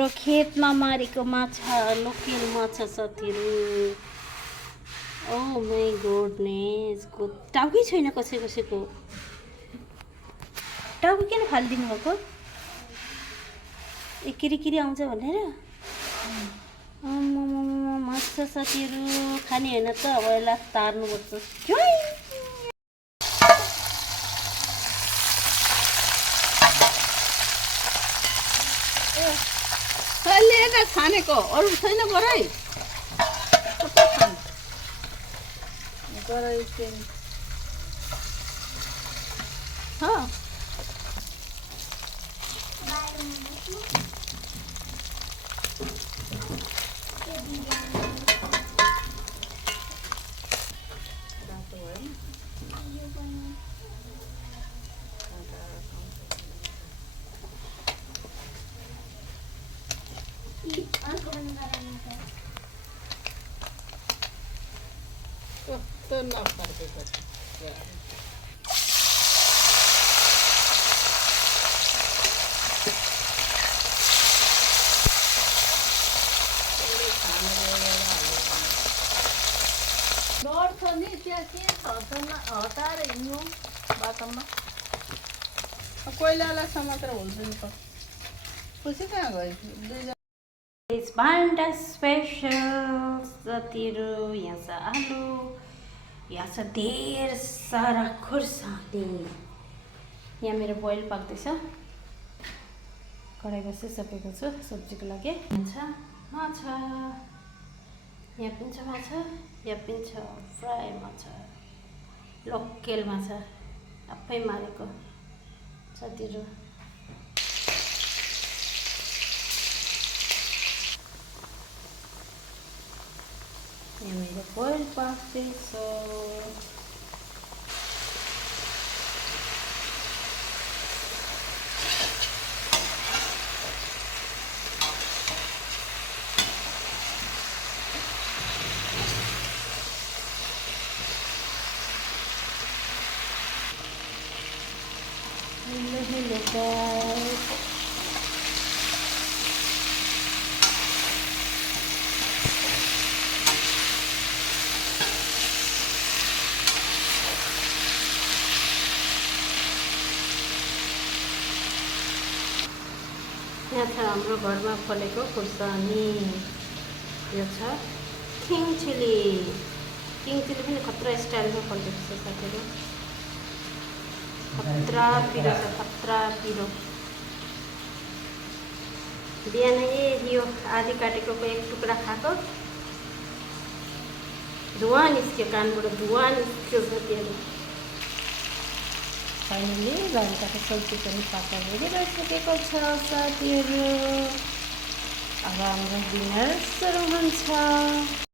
हाम्रो खेतमा मारेको माछा लोकल माछा साथीहरू। ओ माई गुडनेस, टाउकै छैन कसैको। टाउको किन फालिदिनु भएको? ए किरी आउँछ भनेर। माछा साथीहरू खाने होइन त, अब यसलाई तार्नुपर्छ। कहिले छानेको अरू छैन गराइ गराइ कस्तो नफर्केको डर छ नि त्यहाँ के छ हटाएर हिँड्नु बाटोमा कोइलालाई मात्र हुन्छ नि त खुसी कहाँ गयो भान्डा स्पेशल साथीहरू। यहाँ छ आलु, यहाँ छ धेर सारा खुर्सानी। यहाँ मेरो बोइल पाक्दैछ, कराई बसिसकेको छु सब्जीको लागि। यहाँ छ माछा, यहाँ पनि छ माछा, यहाँ पनि छ फ्राई माछा, लोकल माछा आफै मारेको साथीहरू। यहाँ मेरो बोइल पाक्दैछ। Hello guys. यहाँ छ हाम्रो घरमा फलेको खुर्सानी। यो छ किङ चिली पनि खतरा स्टाइलमा फल्दैछ साथीहरू। खतरा पिरो छ, खतरा पिरो। बिहानै यो आधी काटेको एक टुक्रा खाएको, धुवा निस्क्यो कानबाट, धुवा निस्क्यो साथीहरू। फाइनली भान्टाको सब्जी पनि पाकेर रेडी छ साथीहरू। अब हाम्रो डिनर सुरु हुन्छ।